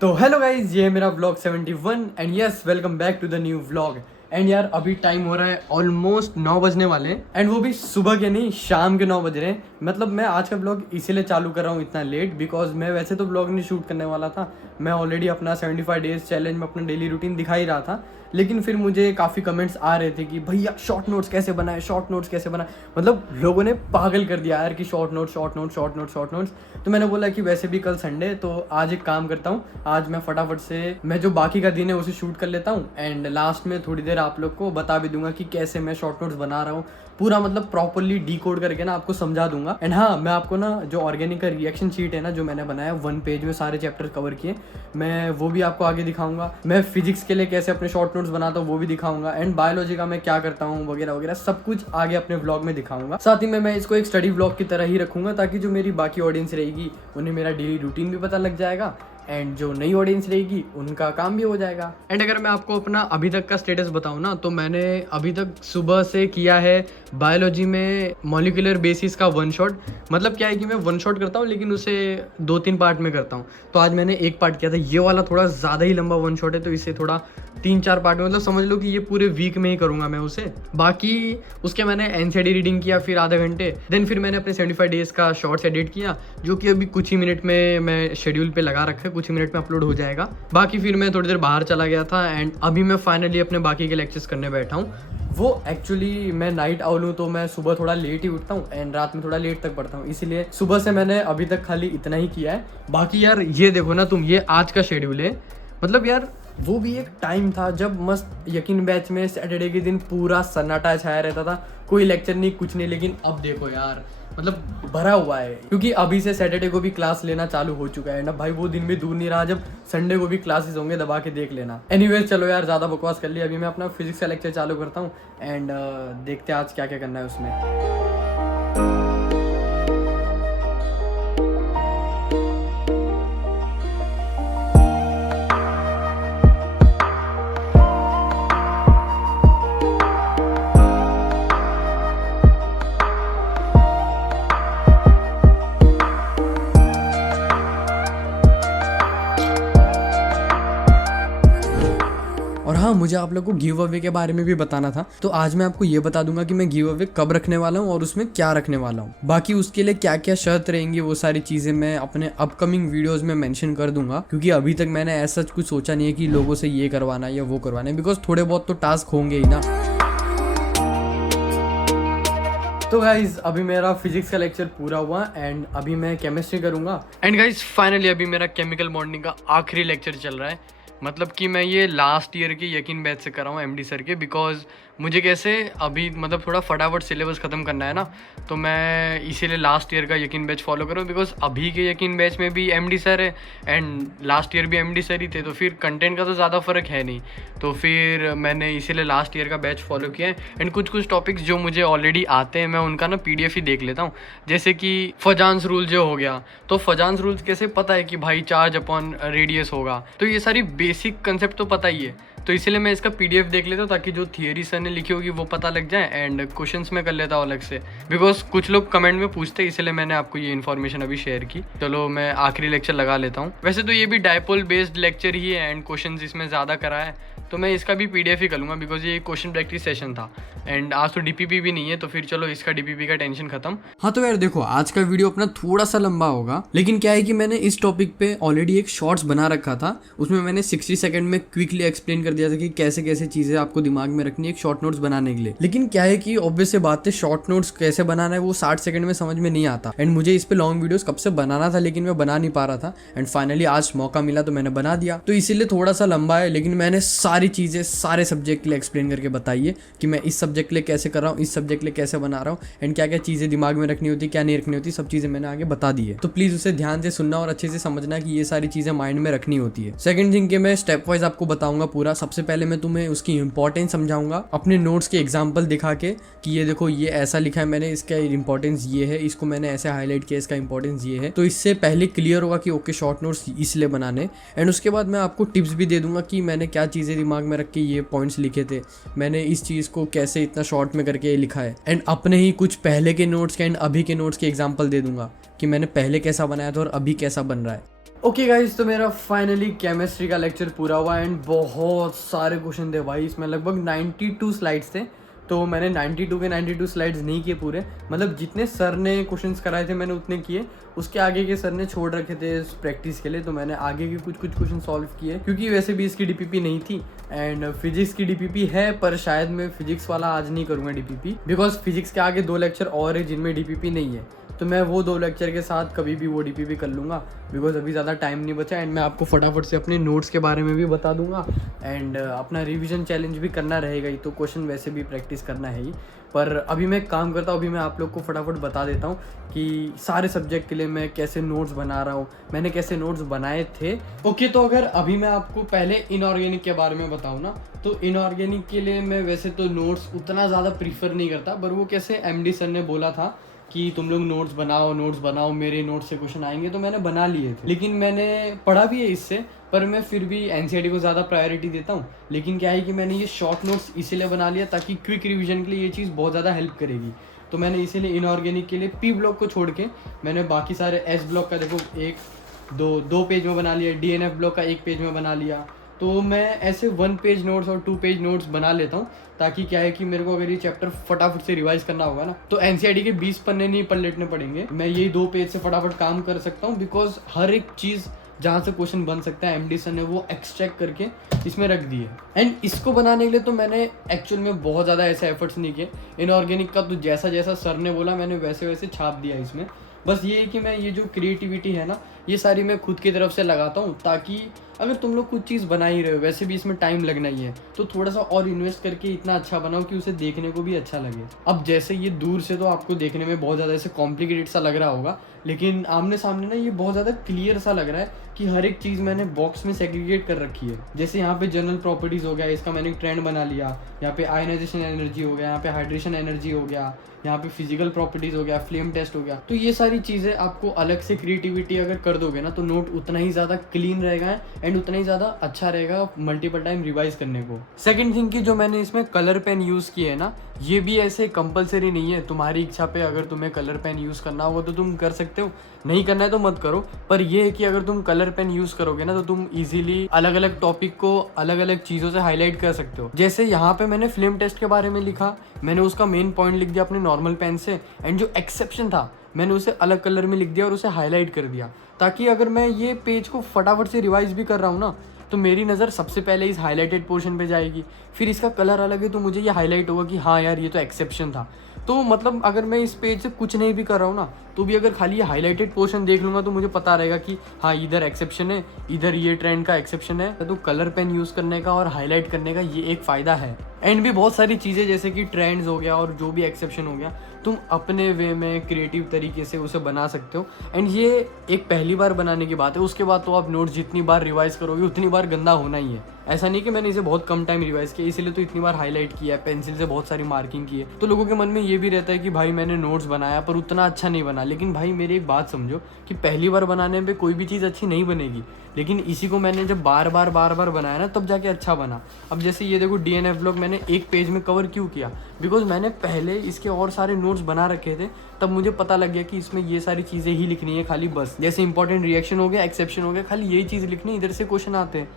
तो hello guys, ये है मेरा vlog 71 and yes welcome back to the new vlog. And यार अभी टाइम हो रहा है ऑलमोस्ट 9 बजने वाले हैं एंड वो भी सुबह के नहीं शाम के 9 बज रहे हैं। मतलब मैं आज का व्लॉग इसीलिए चालू कर रहा हूँ इतना लेट, बिकॉज मैं वैसे तो व्लॉग नहीं शूट करने वाला था। मैं ऑलरेडी अपना 75 डेज चैलेंज में अपना डेली रूटीन दिखा ही रहा था, लेकिन फिर मुझे काफ़ी कमेंट्स आ रहे थे कि भैया शॉर्ट नोट्स कैसे बनाए, शॉर्ट नोट्स कैसे बनाए। मतलब लोगों ने पागल कर दिया यार कि short notes short notes short notes short notes. तो मैंने बोला कि वैसे भी कल संडे, तो आज एक काम करता हूँ, आज मैं फटाफट से मैं जो बाकी का दिन है उसे शूट कर लेता हूँ एंड लास्ट में थोड़ी देर आप लोग को बता भी दूंगा कि कैसे मैं शॉर्ट नोट्स बना रहा हूँ। पूरा मतलब प्रॉपरली डीकोड करके ना आपको समझा दूंगा। एंड हाँ, मैं आपको ना जो ऑर्गेनिक का रिएक्शन शीट है ना जो मैंने बनाया 1 पेज में सारे चैप्टर कवर किए, मैं वो भी आपको आगे दिखाऊंगा। मैं फिजिक्स के लिए कैसे अपने शॉर्ट नोट्स बनाता हूँ वो भी दिखाऊंगा एंड बायोलॉजी का मैं क्या करता हूँ वगैरह वगैरह सब कुछ आगे अपने व्लॉग में दिखाऊंगा। साथ ही में मैं इसको एक स्टडी व्लॉग की तरह ही रखूंगा ताकि जो मेरी बाकी ऑडियंस रहेगी उन्हें मेरा डेली रूटीन भी पता लग जाएगा एंड जो नई ऑडियंस रहेगी उनका काम भी हो जाएगा। एंड अगर मैं आपको अपना अभी तक का स्टेटस बताऊं ना, तो मैंने अभी तक सुबह से किया है बायोलॉजी में मॉलिक्यूलर बेसिस का 1 शॉट। मतलब क्या है कि मैं 1 शॉट करता हूँ लेकिन उसे 2-3 पार्ट में करता हूँ। तो आज मैंने एक पार्ट किया था, ये वाला थोड़ा ज़्यादा ही लंबा 1 शॉट है तो इसे थोड़ा 3-4 पार्ट में, मतलब समझ लो कि ये पूरे वीक में ही करूँगा मैं उसे। बाकी उसके मैंने एनसीईआरटी रीडिंग किया फिर आधा घंटे, देन फिर मैंने अपने 75 डेज़ का शॉर्ट्स एडिट किया जो कि अभी कुछ ही मिनट में मैं शेड्यूल पे लगा रखा है, कुछ ही मिनट में अपलोड हो जाएगा। बाकी फिर मैं थोड़ी देर बाहर चला गया था एंड अभी मैं फाइनली अपने बाकी के लेक्चर्स करने बैठा हूँ। वो एक्चुअली मैं नाइट आउल हूँ तो मैं सुबह थोड़ा लेट ही उठता हूँ एंड रात में थोड़ा लेट तक पढ़ता हूँ, इसीलिए सुबह से मैंने अभी तक खाली इतना ही किया है। बाकी यार ये देखो ना तुम, ये आज का शेड्यूल है। मतलब यार वो भी एक टाइम था जब मस्त यकीन बैच में सैटरडे के दिन पूरा सन्नाटा छाया रहता था, कोई लेक्चर नहीं कुछ नहीं। लेकिन अब देखो यार मतलब भरा हुआ है, क्योंकि अभी से सैटरडे को भी क्लास लेना चालू हो चुका है ना भाई। वो दिन भी दूर नहीं रहा जब संडे को भी क्लासेस होंगे, दबा के देख लेना। एनीवेज चलो यार ज़्यादा बकवास कर लिया, अभी मैं अपना फिजिक्स का लेक्चर चालू करता हूँ एंड देखते हैं आज क्या क्या करना है उसमें। और हाँ, मुझे आप लोग को गिव अवे के बारे में भी बताना था, तो आज मैं आपको ये बता दूंगा कि मैं गिव अवे कब रखने वाला हूँ और उसमें क्या रखने वाला हूँ। बाकी उसके लिए क्या क्या शर्त रहेंगी वो सारी चीज़ें मैं अपने अपकमिंग वीडियोस में मेंशन कर दूंगा, क्योंकि अभी तक मैंने ऐसा कुछ सोचा नहीं है कि लोगों से ये करवाना है या वो करवाना है, बिकॉज थोड़े बहुत तो टास्क होंगे ही ना। तो गाइज अभी मेरा फिजिक्स का लेक्चर पूरा हुआ एंड अभी मैं केमिस्ट्री करूँगा। एंड गाइज फाइनली अभी मेरा केमिकल बॉन्डिंग का आखिरी लेक्चर चल रहा है। मतलब कि मैं ये लास्ट ईयर के यकीन बैच से कर रहा हूँ एमडी सर के, बिकॉज मुझे कैसे अभी मतलब थोड़ा फटाफट सिलेबस ख़त्म करना है ना, तो मैं इसीलिए लास्ट ईयर का यकीन बैच फॉलो करूँ। बिकॉज अभी के यकीन बैच में भी एमडी सर है एंड लास्ट ईयर भी एमडी सर ही थे, तो फिर कंटेंट का तो ज़्यादा फ़र्क है नहीं। तो फिर मैंने इसीलिए लास्ट ईयर का बैच फॉलो किया है एंड कुछ टॉपिक्स जो मुझे ऑलरेडी आते हैं मैं उनका ना PDF ही देख लेता हूँ। जैसे कि फजान्स रूल जो हो गया, तो फजान्स रूल्स कैसे पता है कि भाई चार्ज अपॉन रेडियस होगा, तो ये सारी बेसिक कंसेप्ट तो पता ही है। तो इसलिए मैं इसका PDF देख लेता हूँ ताकि जो थियरी सर ने लिखी होगी वो पता लग जाए एंड क्वेश्चंस में कर लेता हूँ अलग से, बिकॉज कुछ लोग कमेंट में पूछते हैं, इसलिए मैंने आपको ये इन्फॉर्मेशन अभी शेयर की। चलो मैं आखिरी लेक्चर लगा लेता हूँ। वैसे तो ये भी डायपोल बेस्ड लेक्चर ही है एंड क्वेश्चन इसमें ज़्यादा करा है, तो मैं इसका भी PDF ही कर लूँगा बिकॉज ये क्वेश्चन प्रैक्टिस सेशन था एंड आज तो DPP भी नहीं है, तो फिर चलो इसका DPP का टेंशन खत्म। हाँ तो यार देखो, आज का वीडियो अपना थोड़ा सा लंबा होगा, लेकिन क्या है कि मैंने इस टॉपिक पे ऑलरेडी एक शॉर्ट्स बना रखा था, उसमें मैंने 60 सेकंड में क्विकली एक्सप्लेन कर दिया था कि कैसे कैसे चीजें आपको दिमाग में रखनी है एक शॉर्ट नोट्स बनाने के लिए। लेकिन क्या है कि ऑब्वियस से बात है, शॉर्ट नोट्स कैसे बनाना है वो 60 सेकंड में समझ में नहीं आता एंड मुझे इस पे लॉन्ग वीडियोस कब से बनाना था लेकिन मैं बना नहीं पा रहा था एंड फाइनली आज मौका मिला तो मैंने बना दिया। तो इसीलिए थोड़ा सा लंबा है, लेकिन मैंने सारी चीजें सारे सब्जेक्ट के लिए एक्सप्लेन करके बताई है कि मैं इस सब्जेक्ट के लिए कैसे कर रहा हूँ, इस सब्जेक्ट के लिए कैसे बना रहा हूँ एंड क्या क्या चीजें दिमाग में रखनी होती क्या नहीं रखनी होती, सब चीजें मैंने आगे बता दी है। तो प्लीज उसे ध्यान से सुनना और अच्छे से समझना कि ये सारी चीजें माइंड में रखनी होती है। सेकंड थिंग के मैं स्टेप वाइज आपको बताऊंगा पूरा। सबसे पहले मैं तुम्हें उसकी इंपॉर्टेंस समझाऊंगा अपने नोट्स के एग्जाम्पल दिखा के कि ये देखो ये ऐसा लिखा है मैंने, इसका इंपॉर्टेंस ये है, इसको मैंने ऐसे हाईलाइट किया, इसका इंपॉर्टेंस ये है। तो इससे पहले क्लियर होगा कि ओके शॉर्ट नोट्स इसलिए बनाने। एंड उसके बाद मैं आपको टिप्स भी दे दूंगा कि मैंने क्या चीज़ें दिमाग में रख के ये पॉइंट्स लिखे थे, मैंने इस चीज़ को कैसे इतना शॉर्ट में करके लिखा है। एंड अपने ही कुछ पहले के नोट्स के एंड अभी के नोट्स के एग्जाम्पल दे दूंगा कि मैंने पहले कैसा बनाया था और अभी कैसा बन रहा है। ओके गाइस, तो मेरा फाइनली केमिस्ट्री का लेक्चर पूरा हुआ एंड बहुत सारे क्वेश्चन थे भाई। इसमें लगभग 92 स्लाइड्स थे। तो मैंने 92 के 92 स्लाइड्स नहीं किए पूरे, मतलब जितने सर ने क्वेश्चंस कराए थे मैंने उतने किए। उसके आगे के सर ने छोड़ रखे थे प्रैक्टिस के लिए, तो मैंने आगे के कुछ क्वेश्चन सॉल्व किए, क्योंकि वैसे भी इसकी डीपीपी नहीं थी एंड फिजिक्स की डीपीपी है, पर शायद मैं फिजिक्स वाला आज नहीं करूँगा डीपीपी, बिकॉज फिजिक्स के आगे 2 लेक्चर और है जिनमें डीपीपी नहीं है। तो मैं वो 2 लेक्चर के साथ कभी भी वो डीपीपी कर लूँगा, बिकॉज अभी ज़्यादा टाइम नहीं बचा। एंड मैं आपको फटाफट से अपने नोट्स के बारे में भी बता दूंगा एंड अपना रिवीजन चैलेंज भी करना रहेगा ही, तो क्वेश्चन वैसे भी प्रैक्टिस करना है ही। पर अभी मैं एक काम करता हूँ, अभी मैं आप लोग को फटाफट बता देता हूँ कि सारे सब्जेक्ट के लिए मैं कैसे नोट्स बना रहा हूँ, मैंने कैसे नोट्स बनाए थे। ओके, तो अगर अभी मैं आपको पहले इनऑर्गेनिक के बारे में बताऊँ ना, तो इनऑर्गेनिक के लिए मैं वैसे तो नोट्स उतना ज़्यादा प्रीफर नहीं करता, पर वो कैसे एमडी सर ने बोला था कि तुम लोग नोट्स बनाओ, मेरे नोट्स से क्वेश्चन आएंगे, तो मैंने बना लिए थे। लेकिन मैंने पढ़ा भी है इससे, पर मैं फिर भी एनसीईआरटी को ज़्यादा प्रायोरिटी देता हूँ। लेकिन क्या है कि मैंने ये शॉर्ट नोट्स इसीलिए बना लिया ताकि क्विक रिवीजन के लिए ये चीज़ बहुत ज़्यादा हेल्प करेगी। तो मैंने इसीलिए इनऑर्गेनिक के लिए पी ब्लॉक को छोड़ के मैंने बाकी सारे एस ब्लॉक का देखो 1-2 पेज में बना लिया, डीएनएफ ब्लॉक का 1 पेज में बना लिया। तो मैं ऐसे 1 पेज नोट्स और 2 पेज नोट्स बना लेता हूँ, ताकि क्या है कि मेरे को अगर ये चैप्टर फटाफट से रिवाइज करना होगा ना, तो एनसीईआरटी के 20 पन्ने नहीं पलटने पड़ेंगे, मैं यही 2 पेज से फटाफट काम कर सकता हूँ। बिकॉज हर एक चीज़ जहाँ से क्वेश्चन बन सकता है एमडी सर ने वो एक्सट्रैक्ट करके इसमें रख दी है। एंड इसको बनाने के लिए तो मैंने एक्चुअल में बहुत ज़्यादा ऐसे एफर्ट्स नहीं किए। इनऑर्गेनिक का तो जैसा जैसा सर ने बोला मैंने वैसे वैसे छाप दिया इसमें। बस ये है कि मैं ये जो क्रिएटिविटी है ना, ये सारी मैं खुद की तरफ से लगाता हूँ, ताकि अगर तुम लोग कुछ चीज़ बना ही रहे हो, वैसे भी इसमें टाइम लगना ही है, तो थोड़ा सा और इन्वेस्ट करके इतना अच्छा बनाओ कि उसे देखने को भी अच्छा लगे। अब जैसे ये दूर से तो आपको देखने में बहुत ज़्यादा ऐसे कॉम्प्लिकेटेड सा लग रहा होगा, लेकिन आमने सामने ना ये बहुत ज़्यादा क्लियर सा लग रहा है कि हर एक चीज़ मैंने बॉक्स में सेग्रीगेट कर रखी है। जैसे यहाँ पे जनरल प्रॉपर्टीज़ हो गया, इसका मैंने एक ट्रेंड बना लिया, यहाँ पे आयनाइजेशन एनर्जी हो गया, यहाँ पे हाइड्रेशन एनर्जी हो गया, यहाँ पे फिजिकल प्रॉपर्टीज़ हो गया, फ्लेम टेस्ट हो गया। तो ये सारी चीज़ें आपको अलग से क्रिएटिविटी अगर कर दोगे ना, तो नोट उतना ही ज़्यादा क्लीन रहेगा एंड उतना ही ज़्यादा अच्छा रहेगा मल्टीपल टाइम रिवाइज करने को। सेकंड थिंग की जो मैंने इसमें कलर पेन यूज़ किए है ना, ये भी ऐसे कंपलसरी नहीं है, तुम्हारी इच्छा पे अगर तुम्हें कलर पेन यूज़ करना होगा तो तुम कर सकते हो, नहीं करना है तो मत करो। पर ये है कि अगर तुम कलर पेन यूज़ करोगे ना, तो तुम इजीली अलग अलग टॉपिक को अलग अलग चीज़ों से हाईलाइट कर सकते हो। जैसे यहाँ पे मैंने फ्लेम टेस्ट के बारे में लिखा, मैंने उसका मेन पॉइंट लिख दिया अपने नॉर्मल पेन से, एंड जो एक्सेप्शन था मैंने उसे अलग कलर में लिख दिया और उसे हाईलाइट कर दिया, ताकि अगर मैं ये पेज को फटाफट से रिवाइज भी कर रहा हूँ ना, तो मेरी नज़र सबसे पहले इस हाईलाइटेड पोर्शन पे जाएगी। फिर इसका कलर अलग है तो मुझे ये हाईलाइट होगा कि हाँ यार ये तो एक्सेप्शन था। तो मतलब अगर मैं इस पेज से कुछ नहीं भी कर रहा हूँ ना, तो भी अगर खाली ये हाईलाइटेड पोर्शन देख लूँगा तो मुझे पता रहेगा कि हाँ इधर एक्सेप्शन है, इधर ये ट्रेंड का एक्सेप्शन है। तो कलर पेन यूज़ करने का और हाईलाइट करने का ये एक फ़ायदा है। एंड भी बहुत सारी चीज़ें जैसे कि ट्रेंड्स हो गया और जो भी एक्सेप्शन हो गया, तुम अपने वे में क्रिएटिव तरीके से उसे बना सकते हो। एंड ये एक पहली बार बनाने की बात है, उसके बाद तो आप नोट्स जितनी बार रिवाइज करोगे उतनी बार गंदा होना ही है। ऐसा नहीं कि मैंने इसे बहुत कम टाइम रिवाइज किया, इसीलिए तो इतनी बार हाईलाइट किया है, पेंसिल से बहुत सारी मार्किंग की है। तो लोगों के मन में ये भी रहता है कि भाई मैंने नोट्स बनाया पर उतना अच्छा नहीं बना। लेकिन भाई मेरी एक बात समझो कि पहली बार बनाने में कोई भी चीज़ अच्छी नहीं बनेगी, लेकिन इसी को मैंने जब बार बार बनाया ना, तब जाके अच्छा बना। अब जैसे ये देखो डीएनएफ ब्लॉक मैंने एक पेज में कवर क्यों किया, बिकॉज मैंने पहले इसके और सारे नोट्स बना रखे थे, तब मुझे पता लग गया कि इसमें ये सारी चीज़ें ही लिखनी है खाली, बस। जैसे इंपॉर्टेंट रिएक्शन हो गया, एक्सेप्शन हो गया, खाली यही चीज़ लिखनी, इधर से क्वेश्चन आते हैं।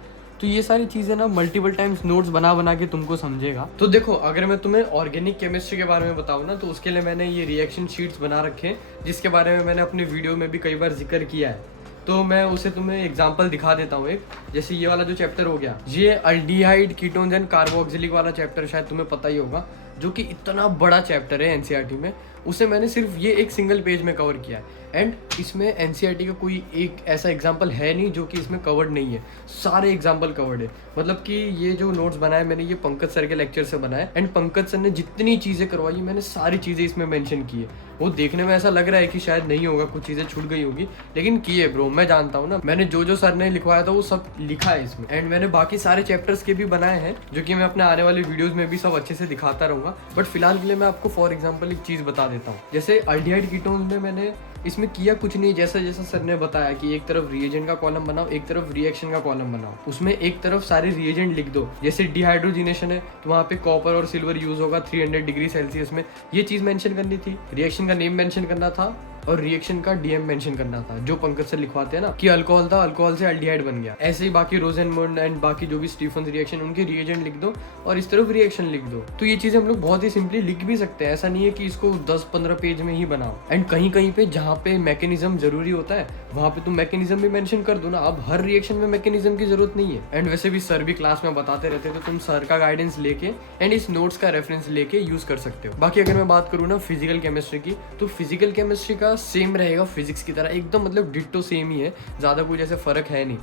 तो ये सारी चीज़ें ना मल्टीपल टाइम्स नोट्स बना के तुमको समझेगा। तो देखो अगर मैं तुम्हें ऑर्गेनिक केमिस्ट्री के बारे में बताऊँ ना, तो उसके लिए मैंने ये रिएक्शन शीट्स बना रखे हैं, जिसके बारे में मैंने अपनी वीडियो में भी कई बार जिक्र किया है। तो मैं उसे तुम्हें एग्जांपल दिखा देता हूँ एक। जैसे ये वाला जो चैप्टर हो गया, ये अल्डिहाइड कीटोन्स एंड कार्बोक्सिलिक वाला चैप्टर शायद तुम्हें पता ही होगा, जो कि इतना बड़ा चैप्टर है एनसीईआरटी में। उसे मैंने सिर्फ ये एक सिंगल पेज में कवर किया है। एंड इसमें एनसीईआरटी का कोई एक ऐसा एग्जाम्पल है नहीं जो कि इसमें कवर्ड नहीं है, सारे एग्जाम्पल कवर्ड है। मतलब कि ये जो नोट्स बनाए मैंने, ये पंकज सर के लेक्चर से बनाए, एंड पंकज सर ने जितनी चीज़ें करवाई मैंने सारी चीज़ें इसमें मेंशन की है। वो देखने में ऐसा लग रहा है कि शायद नहीं होगा, कुछ चीज़ें छूट गई होगी, लेकिन की है ब्रो। मैं जानता हूँ ना, मैंने जो सर ने लिखवाया था वो सब लिखा है इसमें। एंड मैंने बाकी सारे चैप्टर्स के भी बनाए हैं, जो कि मैं अपने आने वाले वीडियोज़ में भी सब अच्छे से दिखाता रहूँगा। बट फिलहाल के लिए मैं आपको फॉर एग्जाम्पल एक चीज़ बता देता हूँ। जैसे अल्डिहाइड कीटोन्स में मैंने इसमें किया कुछ नहीं, जैसा सर ने बताया कि एक तरफ रिएजेंट का कॉलम बनाओ, एक तरफ रिएक्शन का कॉलम बनाओ, उसमें एक तरफ सारे रिएजेंट लिख दो। जैसे डिहाइड्रोजिनेशन है तो वहाँ पे कॉपर और सिल्वर यूज होगा 300 डिग्री सेल्सियस में, ये चीज़ मेंशन करनी थी। रिएक्शन का नेम मेंशन करना था और रिएक्शन का डीएम मेंशन करना था, जो पंकज से लिखवाते हैं ना कि अल्कोहल था, अल्कोहल से एल्डिहाइड बन गया। ऐसे ही बाकी रोजेनमुंड एंड बाकी जो भी स्टीफन रिएक्शन, उनके रिएजेंट लिख दो और इस तरफ रिएक्शन लिख दो। तो ये चीजें हम लोग बहुत ही सिंपली लिख भी सकते हैं, ऐसा नहीं है कि इसको 10-15 पेज में ही बनाओ। एंड कहीं कहीं पे जहाँ पे मैकेनिज्म जरूरी होता है वहाँ पे तुम मैकेनिज्म भी मेंशन कर दो ना। अब हर रिएक्शन में मैकेनिज्म की जरूरत नहीं है। एंड वैसे भी सर भी क्लास में बताते रहते हैं, तो तुम सर का गाइडेंस लेके एंड इस नोट्स का रेफरेंस लेके यूज कर सकते हो। बाकी अगर मैं बात करूँ ना फिजिकल केमिस्ट्री की, तो फिजिकल केमिस्ट्री का सेम रहेगा फिजिक्स की तरह, एकदम मतलब डिट्टो सेम ही है, ज्यादा कुछ ऐसे फर्क है नहीं।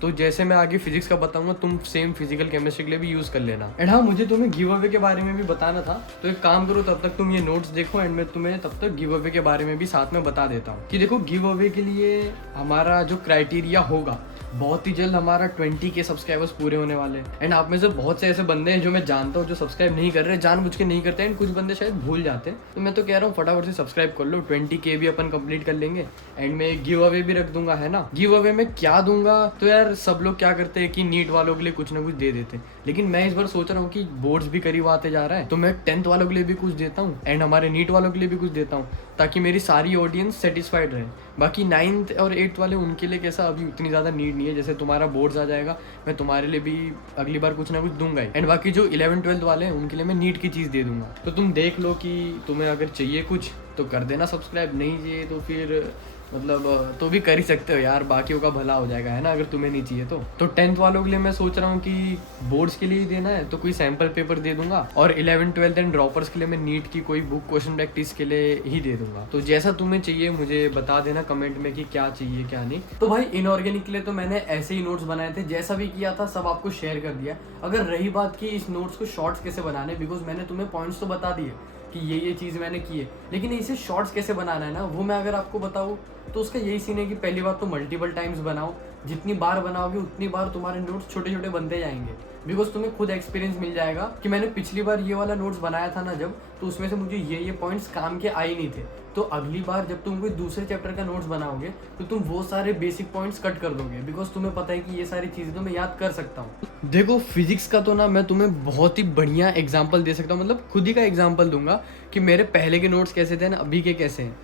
तो जैसे मैं आगे फिजिक्स का बताऊंगा, तुम सेम फिजिकल केमिस्ट्री के लिए भी यूज कर लेना। एंड हाँ, मुझे तुम्हें गिव अवे के बारे में भी बताना था, तो एक काम करो, तब तक तुम ये नोट्स देखो एंड मैं तुम्हें तब तक गिव अवे के बारे में भी साथ में बता देता हूँ कि देखो गिव अवे के लिए हमारा जो क्राइटेरिया होगा, बहुत ही जल्द हमारा 20K सब्सक्राइबर्स पूरे होने वाले हैं। एंड आप में से बहुत से ऐसे बंदे हैं जो मैं जानता हूँ जो सब्सक्राइब नहीं कर रहे, जानबूझ के नहीं करते हैं, एंड कुछ बंदे शायद भूल जाते हैं। तो मैं तो कह रहा हूँ फटाफट से सब्सक्राइब कर लो, 20K भी अपन कंप्लीट कर लेंगे। एंड मैं गिव अवे भी रख दूंगा, है ना। गिव अवे में क्या दूंगा, तो यार सब लोग क्या करते हैं कि नीट वालों के लिए कुछ ना कुछ दे देते हैं, लेकिन मैं इस बार सोच रहा हूँ कि बोर्ड्स भी करीब आते जा रहा है, तो मैं 10th वालों के लिए भी कुछ देता हूँ एंड हमारे नीट वालों के लिए भी कुछ देता हूँ, ताकि मेरी सारी ऑडियंस सेटिस्फाइड रहे। बाकी 9th और 8th वाले, उनके लिए कैसा अभी उतनी ज़्यादा नीड नहीं है, जैसे तुम्हारा बोर्ड्स आ जाएगा मैं तुम्हारे लिए भी अगली बार कुछ ना कुछ दूंगा ही। एंड बाकी जो 11th-12th वाले हैं उनके लिए मैं नीट की चीज़ दे दूंगा। तो तुम देख लो कि तुम्हें अगर चाहिए कुछ तो कर देना सब्सक्राइब, नहीं चाहिए तो फिर मतलब तो भी कर ही सकते हो यार, बाकियों का भला हो जाएगा, है ना, अगर तुम्हें नहीं चाहिए तो 10th वालों के लिए मैं सोच रहा हूँ कि बोर्ड्स के लिए ही देना है तो कोई सैम्पल पेपर दे दूंगा, और 11th-12th एंड ड्रॉपर्स के लिए मैं नीट की कोई बुक क्वेश्चन प्रैक्टिस के लिए ही दे दूंगा। तो जैसा तुम्हें चाहिए मुझे बता देना कमेंट में कि क्या चाहिए क्या नहीं। तो भाई इनऑर्गेनिक के लिए तो मैंने ऐसे ही नोट्स बनाए थे, जैसा भी किया था सब आपको शेयर कर दिया। अगर रही बात की इस नोट्स को शॉर्ट्स कैसे बनाने, बिकॉज मैंने तुम्हें पॉइंट्स तो बता दिए कि ये चीज़ मैंने की है, लेकिन इसे शॉर्ट्स कैसे बनाना है ना, वो मैं अगर आपको बताऊँ तो उसका यही सीन है कि पहली बात तो मल्टीपल टाइम्स बनाओ, जितनी बार बनाओगे उतनी बार तुम्हारे नोट्स छोटे छोटे बनते जाएंगे, बिकॉज तुम्हें खुद एक्सपीरियंस मिल जाएगा कि मैंने पिछली बार ये वाला नोट्स बनाया था ना जब, तो उसमें से मुझे ये पॉइंट्स काम के आए नहीं थे। तो अगली बार जब तुम कोई दूसरे चैप्टर का नोट्स बनाओगे तो तुम वो सारे बेसिक पॉइंट्स कट कर दोगे, बिकॉज तुम्हें पता है कि ये सारी चीज़ें तो मैं याद कर सकता हूँ। देखो फिजिक्स का तो ना मैं तुम्हें बहुत ही बढ़िया एग्जाम्पल दे सकता हूँ, मतलब खुद ही का एग्जाम्पल दूंगा कि मेरे पहले के नोट्स कैसे थे ना अभी के कैसे हैं।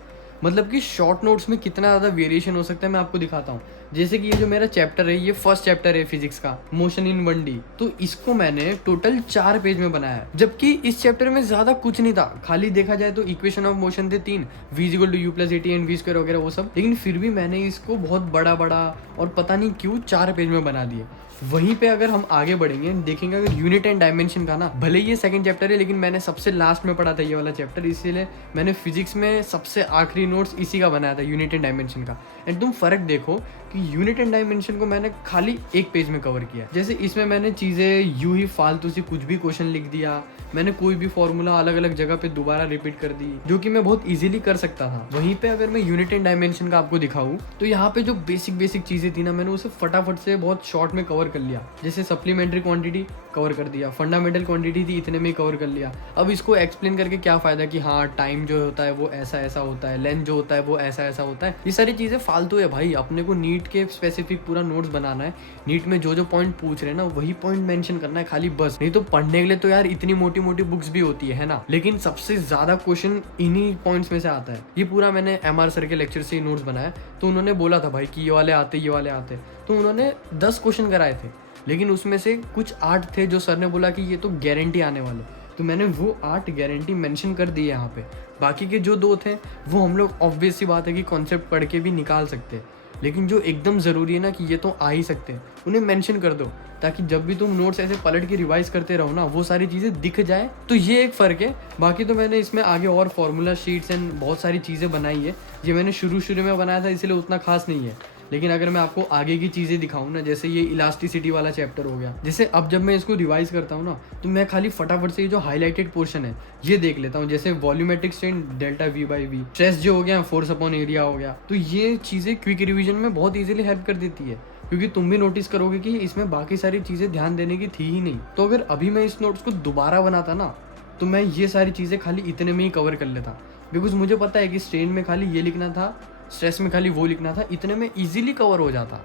मतलब कि शॉर्ट नोट्स में कितना ज़्यादा वेरिएशन हो सकता है मैं आपको दिखाता हूँ। जैसे कि ये जो मेरा चैप्टर है, ये फर्स्ट चैप्टर है फिजिक्स का, मोशन इन 1D, तो इसको मैंने टोटल 4 पेज में बनाया है, जबकि इस चैप्टर में ज़्यादा कुछ नहीं था। खाली देखा जाए तो इक्वेशन ऑफ मोशन थे 3, v=u+at एंड v² वगैरह वो सब, लेकिन फिर भी मैंने इसको बहुत बड़ा और पता नहीं क्यों 4 पेज में बना दिए। वहीं पे अगर हम आगे बढ़ेंगे देखेंगे, अगर यूनिट एंड डायमेंशन का ना, भले ये सेकंड चैप्टर है लेकिन मैंने सबसे लास्ट में पढ़ा था ये वाला चैप्टर, इसीलिए मैंने फिजिक्स में सबसे आखिरी नोट्स इसी का बनाया था, यूनिट एंड डायमेंशन का। एंड तुम फर्क देखो कि यूनिट एंड डायमेंशन को मैंने खाली 1 पेज में कवर किया। जैसे इसमें मैंने चीज़ें यूं ही फालतू से कुछ भी क्वेश्चन लिख दिया, मैंने कोई भी फॉर्मूला अलग अलग जगह पे दोबारा रिपीट कर दी, जो कि मैं बहुत इजीली कर सकता था। वहीं पे अगर मैं यूनिट एंड डायमेंशन का आपको दिखाऊं तो यहाँ पे जो बेसिक चीजें थी ना, मैंने उसे फटाफट से बहुत शॉर्ट में कवर कर लिया। जैसे सप्लीमेंट्री क्वांटिटी कवर कर दिया, फंडामेंटल क्वांटिटी थी इतने में ही कवर कर लिया। अब इसको एक्सप्लेन करके क्या फायदा कि हाँ टाइम जो होता है वो ऐसा होता है, लेंथ जो होता है वो ऐसा होता है, ये सारी चीजें फालतू है भाई। अपने को नीट के स्पेसिफिक पूरा नोट्स बनाना है, नीट में जो पॉइंट पूछ रहे हैं ना वही पॉइंट मेंशन करना है खाली, बस। नहीं तो पढ़ने के लिए तो यार इतनी मोटी बुक्स भी होती है ना, लेकिन सबसे ज्यादा क्वेश्चन इन्हीं पॉइंट्स में से आता है। ये पूरा मैंने MR सर के लेक्चर से ही नोट्स बनाया, तो उन्होंने बोला था भाई कि ये वाले आते, तो उन्होंने 10 क्वेश्चन कराए थे, लेकिन उसमें से कुछ 8 थे जो सर ने बोला कि ये तो गारंटी आने वाले, तो मैंने वो 8 गारंटी मेंशन कर दी यहाँ पे। बाकी के जो 2 थे वो हम लोग ऑब्वियस सी बात है कि कॉन्सेप्ट पढ़ के भी निकाल सकते हैं, लेकिन जो एकदम ज़रूरी है ना कि ये तो आ ही सकते हैं, उन्हें मेंशन कर दो, ताकि जब भी तुम नोट्स ऐसे पलट के रिवाइज करते रहो ना वो सारी चीज़ें दिख जाए। तो ये एक फ़र्क है। बाकी तो मैंने इसमें आगे और फार्मूला शीट्स एंड बहुत सारी चीज़ें बनाई है, ये मैंने शुरू में बनाया था इसलिए उतना खास नहीं है। लेकिन अगर मैं आपको आगे की चीज़ें दिखाऊं ना, जैसे ये इलास्टिसिटी वाला चैप्टर हो गया, जैसे अब जब मैं इसको रिवाइज करता हूँ ना तो मैं खाली फटाफट से ये जो हाईलाइटेड पोर्शन है ये देख लेता हूँ, जैसे volumetric strain delta V/V, stress जो हो गया, फोर्स अपॉन एरिया हो गया। तो ये चीज़ें क्विक रिविजन में बहुत ईजिली हेल्प कर देती है, क्योंकि तुम भी नोटिस करोगे कि इसमें बाकी सारी चीज़ें ध्यान देने की थी ही नहीं। तो अगर अभी मैं इस नोट्स को दोबारा बनाता ना तो मैं ये सारी चीज़ें खाली इतने में ही कवर कर लेता, बिकॉज मुझे पता है कि स्ट्रेन में खाली ये लिखना था, स्ट्रेस में खाली वो लिखना था, इतने में इजीली कवर हो जाता।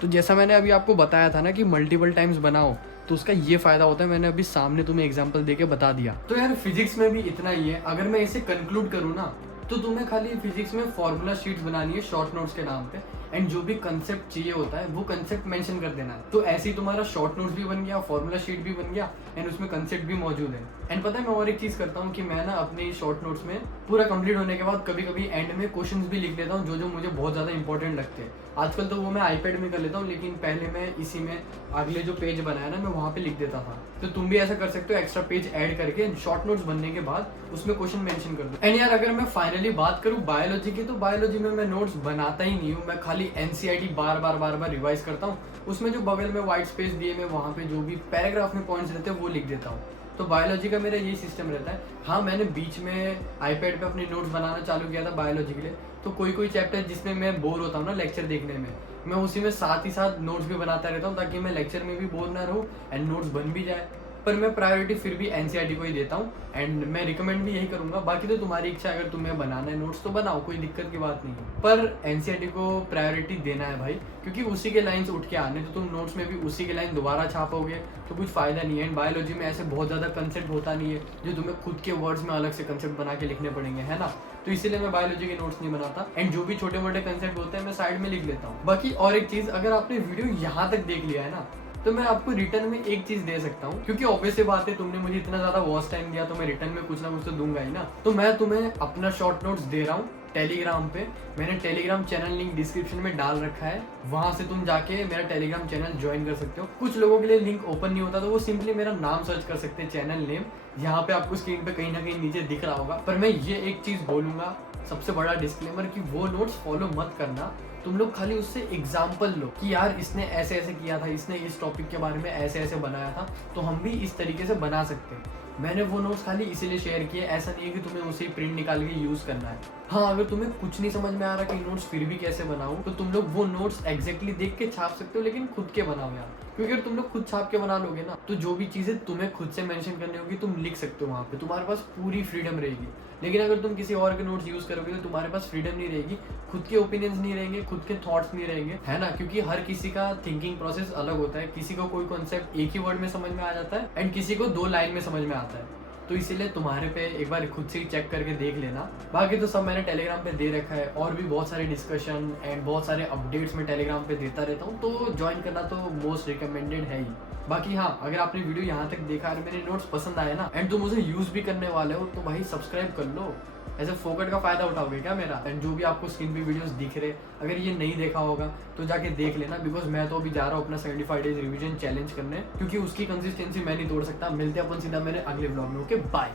तो जैसा मैंने अभी आपको बताया था ना कि मल्टीपल टाइम्स बनाओ, तो उसका ये फायदा होता है, मैंने अभी सामने तुम्हें एग्जांपल देके बता दिया। तो यार फिजिक्स में भी इतना ही है। अगर मैं इसे कंक्लूड करूँ ना तो तुम्हें खाली फिजिक्स में फॉर्मूला शीट्स बनानी है शॉर्ट नोट्स के नाम पे, एंड जो भी कंसेप्ट चाहिए होता है वो कंसेप्ट मेंशन कर देना है। तो ऐसे ही तुम्हारा शॉर्ट नोट्स भी बन गया, फॉर्मूला शीट भी बन गया, एंड उसमें कंसेप्ट भी मौजूद है। एंड पता है मैं और एक चीज करता हूँ कि मैं ना अपने शॉर्ट नोट्स में पूरा कंप्लीट होने के बाद कभी कभी एंड में क्वेश्चंस भी लिख लेता हूँ जो जो मुझे बहुत ज्यादा इंपॉर्टेंट लगते हैं। आजकल तो वो मैं आईपैड में कर लेता हूँ, लेकिन पहले मैं इसी में अगले जो पेज बनाया ना मैं वहाँ पे लिख देता था। तो तुम भी ऐसा कर सकते हो, एक्स्ट्रा पेज ऐड करके शॉर्ट नोट्स बनने के बाद उसमें क्वेश्चन मेंशन कर दो। एंड यार अगर मैं फाइनली बात करूँ बायोलॉजी की, तो बायोलॉजी में मैं नोट्स बनाता ही नहीं हूँ। मैं खाली एनसीईआरटी बार बार रिवाइज करता हूँ। उसमें जो बगल में व्हाइट स्पेस दिए मैं वहाँ पे जो भी पैराग्राफ में पॉइंट्स रहते हैं वो लिख देता हूँ। तो बायोलॉजी का मेरा यही सिस्टम रहता है। हाँ, मैंने बीच में आईपैड पे अपने नोट्स बनाना चालू किया था बायोलॉजी के लिए। तो कोई चैप्टर जिसमें मैं बोर होता हूँ ना लेक्चर देखने में, मैं उसी में साथ ही साथ नोट्स भी बनाता रहता हूँ ताकि मैं लेक्चर में भी बोर ना रहूँ एंड नोट्स बन भी जाए। पर मैं प्रायोरिटी फिर भी एनसीईआरटी को ही देता हूँ, एंड मैं रिकमेंड भी यही करूंगा। बाकी तो तुम्हारी इच्छा, अगर तुम्हें बनाना है नोट्स तो बनाओ, कोई दिक्कत की बात नहीं है। पर एनसीईआरटी को प्रायोरिटी देना है भाई, क्योंकि उसी के लाइन्स उठ के आने, तो तुम नोट्स में भी उसी के लाइन दोबारा छापोगे तो कुछ फायदा नहीं है। एंड बायोलॉजी में ऐसे बहुत ज़्यादा कंसेप्ट होता नहीं है जो तुम्हें खुद के वर्ड्स में अलग से कंसेप्ट बना के लिखने पड़ेंगे, है ना। तो इसीलिए मैं बायोलॉजी के नोट्स नहीं बनाता, एंड जो भी छोटे मोटे कंसेप्ट होते हैं मैं साइड में लिख लेता हूँ। बाकी और एक चीज़, अगर आपने वीडियो यहाँ तक देख लिया है ना, तो मैं आपको रिटर्न में एक चीज दे सकता हूँ, क्योंकि ऑब्वियस बात है तुमने मुझे इतना ज्यादा वॉच टाइम दिया तो मैं रिटर्न में कुछ ना कुछ तो दूंगा ही ना। तो मैं तुम्हें अपना शॉर्ट नोट्स दे रहा हूँ टेलीग्राम पे। मैंने टेलीग्राम चैनल लिंक डिस्क्रिप्शन में डाल रखा है, वहां से तुम जाके मेरा टेलीग्राम चैनल ज्वाइन कर सकते हो। कुछ लोगों के लिए लिंक ओपन नहीं होता तो वो सिंपली मेरा नाम सर्च कर सकते हैं, चैनल नेम यहाँ पे आपको स्क्रीन पे कहीं ना कहीं नीचे दिख रहा होगा। पर मैं ये एक चीज बोलूंगा, सबसे बड़ा डिस्क्लेमर, कि वो नोट्स फॉलो मत करना। तुम लोग खाली उससे एग्जाम्पल लो कि यार इसने ऐसे ऐसे किया था, इसने इस टॉपिक के बारे में ऐसे ऐसे बनाया था, तो हम भी इस तरीके से बना सकते हैं। मैंने वो नोट्स खाली इसीलिए शेयर किए, ऐसा नहीं है कि तुम्हें उसे प्रिंट निकाल के यूज करना है। हाँ, अगर तुम्हें कुछ नहीं समझ में आ रहा कि नोट्स फिर भी कैसे बनाऊं, तो तुम लोग वो नोट्स एग्जैक्टली देख के छाप सकते हो, लेकिन खुद के बनाओ यार। क्योंकि अगर तुम लोग खुद छाप के बना लोगे ना, तो जो भी चीजें तुम्हें खुद से मेंशन करनी होगी तुम लिख सकते हो वहाँ पे, तुम्हारे पास पूरी फ्रीडम रहेगी। लेकिन अगर तुम किसी और के नोट्स यूज करोगे तो तुम्हारे पास फ्रीडम नहीं रहेगी, खुद के ओपिनियंस नहीं रहेंगे, खुद के थॉट्स नहीं रहेंगे, है ना। क्योंकि हर किसी का थिंकिंग प्रोसेस अलग होता है। किसी को कोई कॉन्सेप्ट एक ही वर्ड में समझ में आ जाता है एंड किसी को 2 लाइन में समझ में आता है। तो इसीलिए तुम्हारे पे एक बार खुद से ही चेक करके देख लेना। बाकी तो सब मैंने टेलीग्राम पे दे रखा है, और भी बहुत सारे डिस्कशन एंड बहुत सारे अपडेट्स मैं टेलीग्राम पे देता रहता हूँ, तो ज्वाइन करना तो मोस्ट रिकमेंडेड है ही। बाकी हाँ, अगर आपने वीडियो यहाँ तक देखा और मेरे नोट्स पसंद आए ना, एंड तुम उसे यूज भी करने वाले हो, तो भाई सब्सक्राइब कर लो। ऐसे फोकट का फायदा उठाओगे क्या मेरा? एंड जो भी आपको स्क्रीन पे वीडियोस दिख रहे, अगर ये नहीं देखा होगा तो जाके देख लेना, बिकॉज मैं तो अभी जा रहा हूँ अपना 75 डेज रिवीजन चैलेंज करने, क्योंकि उसकी कंसिस्टेंसी मैं नहीं तोड़ सकता। मिलते हैं अपन सीधा मेरे अगले व्लॉग में। Okay, bye.